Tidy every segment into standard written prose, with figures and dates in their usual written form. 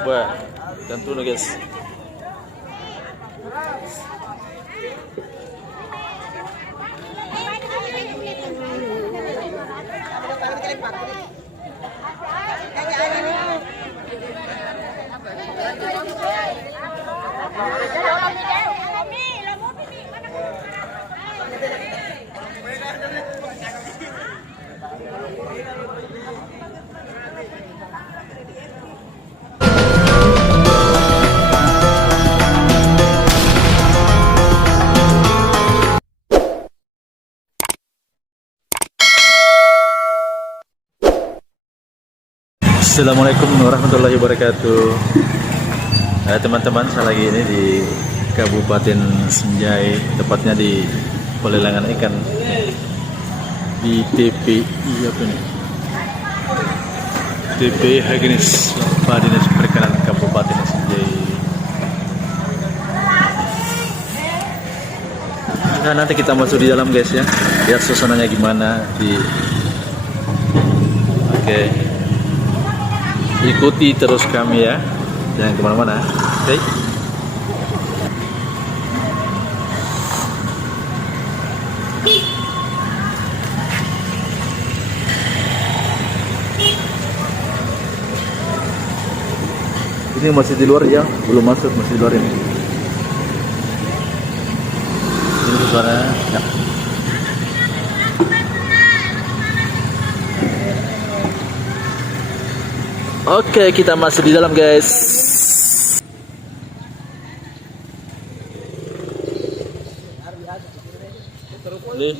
Wah, tentu nih guys. Assalamualaikum warahmatullahi wabarakatuh. Teman-teman, saya lagi ini di Kabupaten Senjai, tepatnya di pelelangan ikan di TPI apa nih? TPI Hagenis, Dinas Perikanan Kabupaten Senjai. Nah, nanti kita masuk di dalam guys ya, lihat suasananya gimana di. Oke. Ikuti terus kami ya, jangan kemana-mana. Oke. Ini masih di luar ya, belum masuk, masih di luar ini. Ini suara ya. Oke, kita masuk di dalam guys. Nih.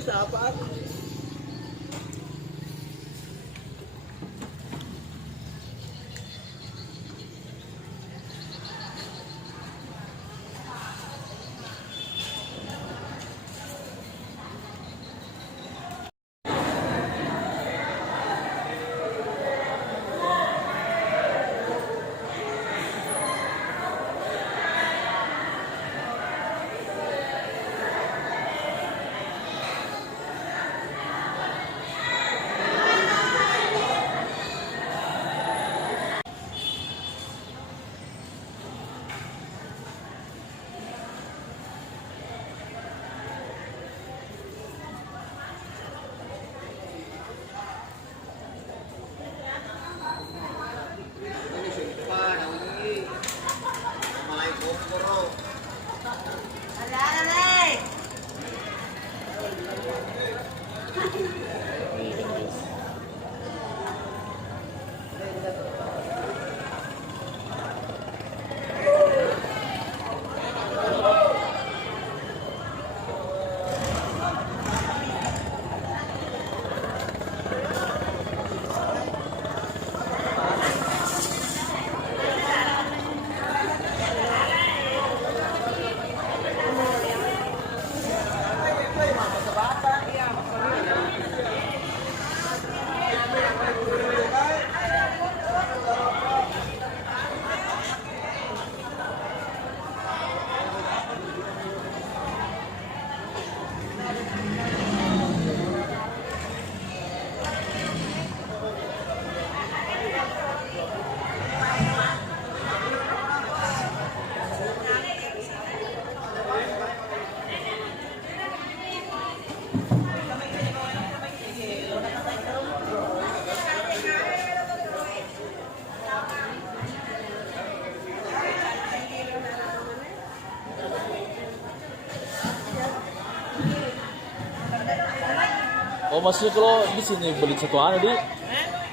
Oh, maksudnya kalau di sini beli satu anu di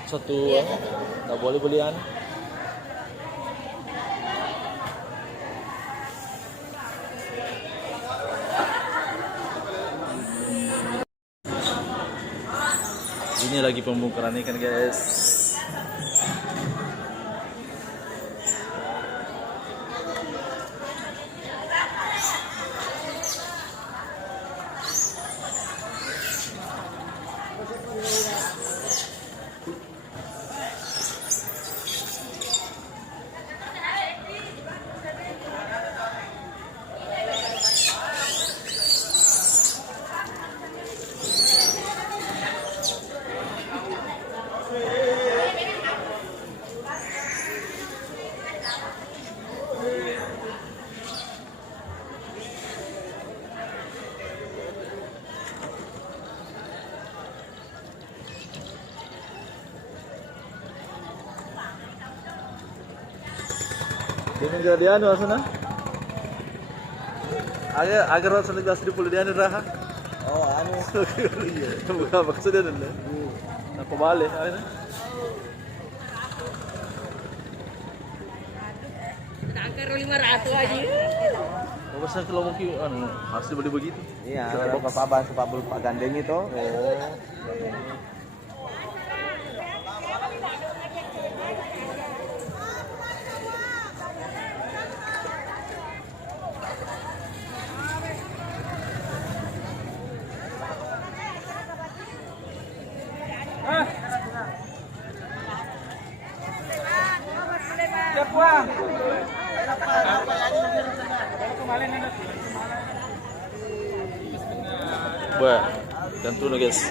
satu nggak boleh belian. Ini lagi pembongkaran ikan guys. Ini jadi anu sana. Agar orang sana gas di puluh dia raha. Oh, anu. Iya, bukan maksudnya dulu. Aku balik, ana. Angker 500 aja. Oh, masa kalau mungkin anu harus dibeli begitu? Iya, Pak Gandeng itu. Oh. Wah, gantung na guys.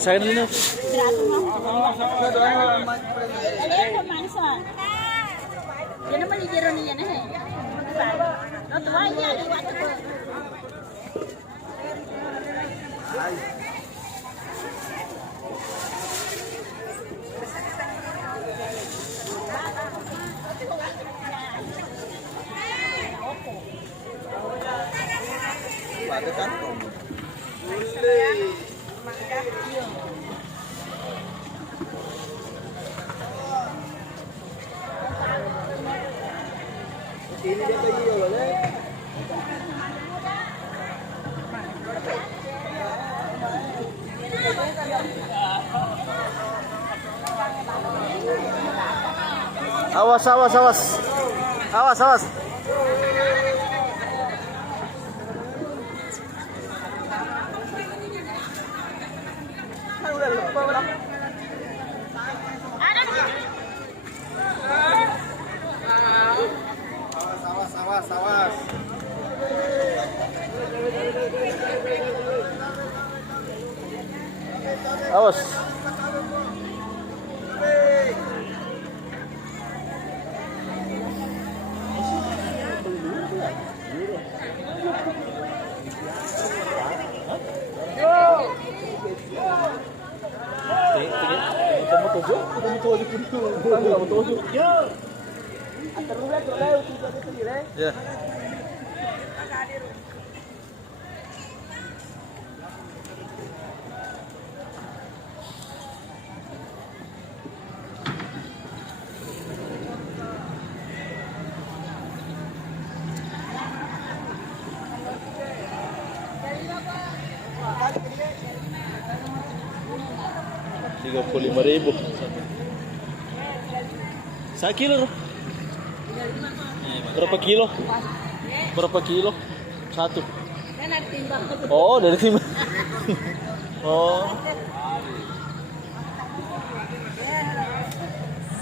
Saya dulu. Awas, awas, awas. Awas, awas. Awas, awas, awas. Awas. Tojo? Kita mau tojo dulu. Kita mau tojo. Yo. Atar dulu ya, dulu itu sendiri. Ya. Rp35.000 1 kilo loh. Berapa kilo? Berapa kilo? Satu. Kan ada timbang. Oh, dari timbang. Oh.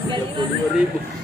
35.000.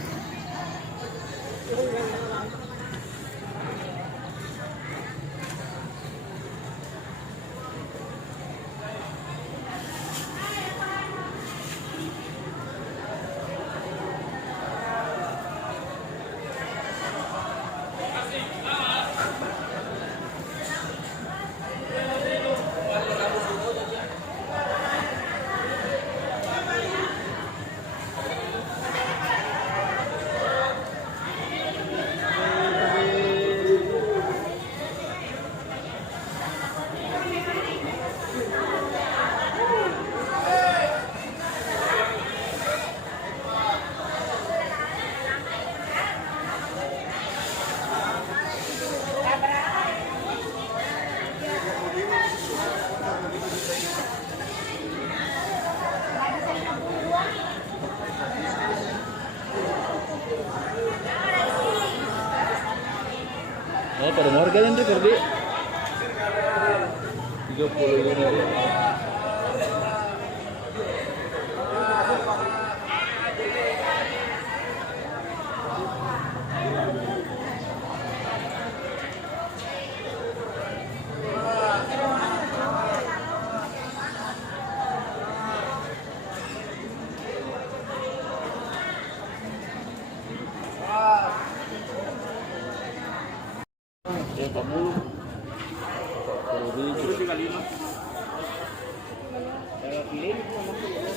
Pada harga nanti Ferdi 30 unit.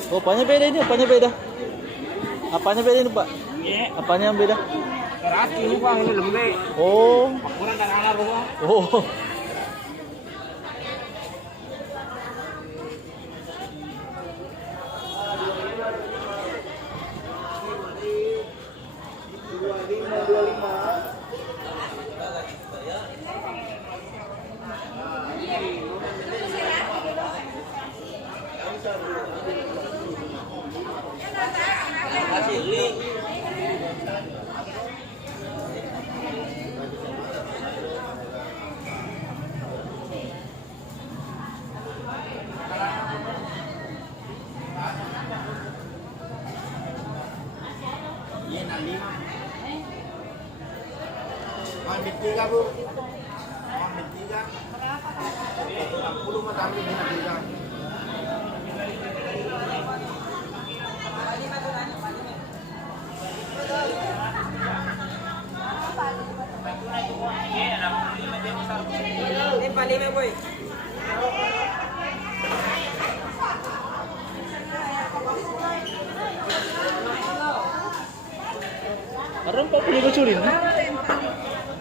Oh, apanya beda ini? Apanya beda? Apanya beda ini, Pak? Apanya yang beda? Keras ini Bang, ini lembek. Oh. Kurang dan alar Bang. Oh. Ambil 3 Bu. Ambil 3. 60 mau ambil 3. Ini palime boy. Karena 40 culin.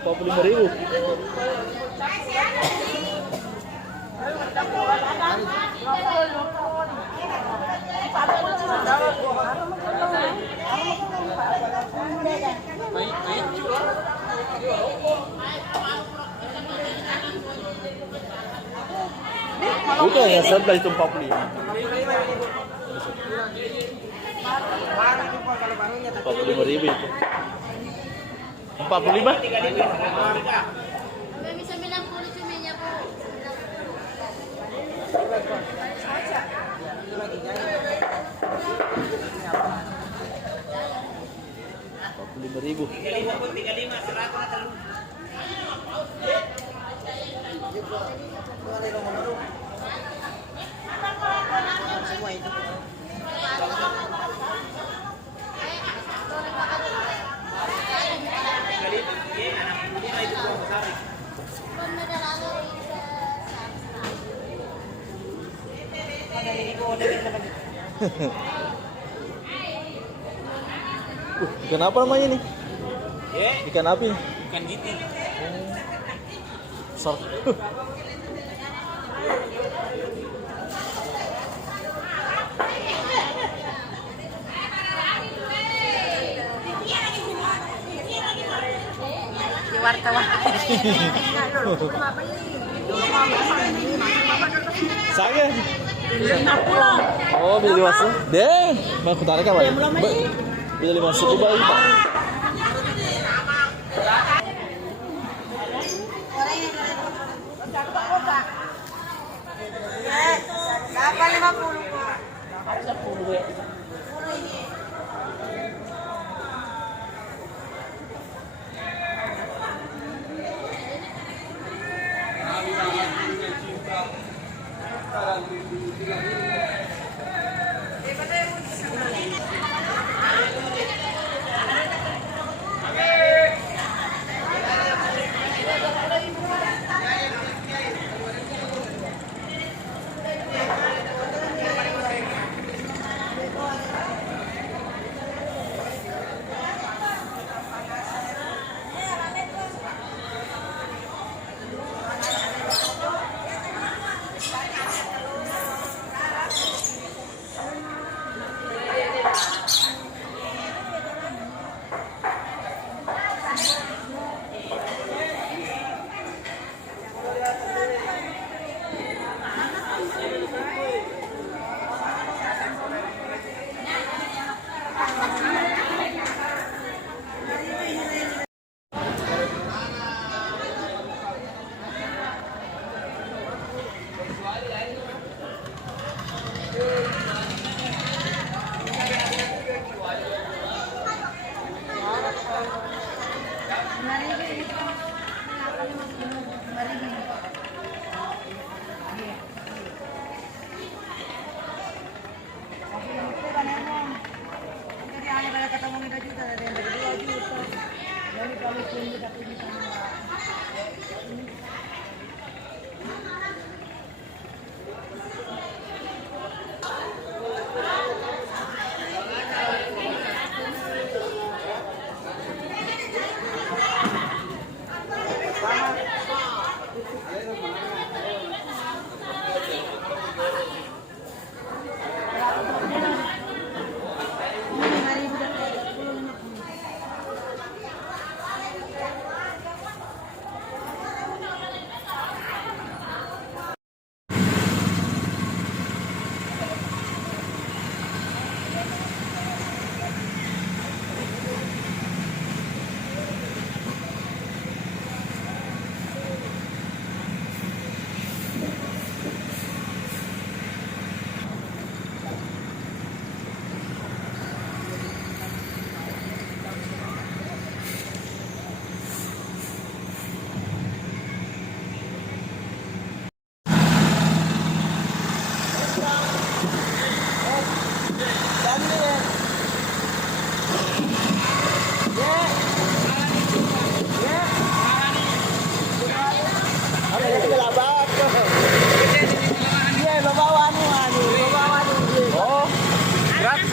45.000. Bukan ya, sebelah itu 45. 45.000 itu. 45? Bisa 90 cumanya, Bu. 45.000. 35 semua itu. Ikan apa namanya ini? Ikan api. Ikan giti. Sor. Di wartawan. Saya. Oh, beli 50. Deh, mau kutanya kan, Pak? Beli 50 Pak. Berapa 50?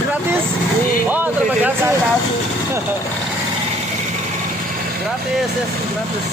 Gratis. Oh, terima kasih. Gratis, yes, gratis.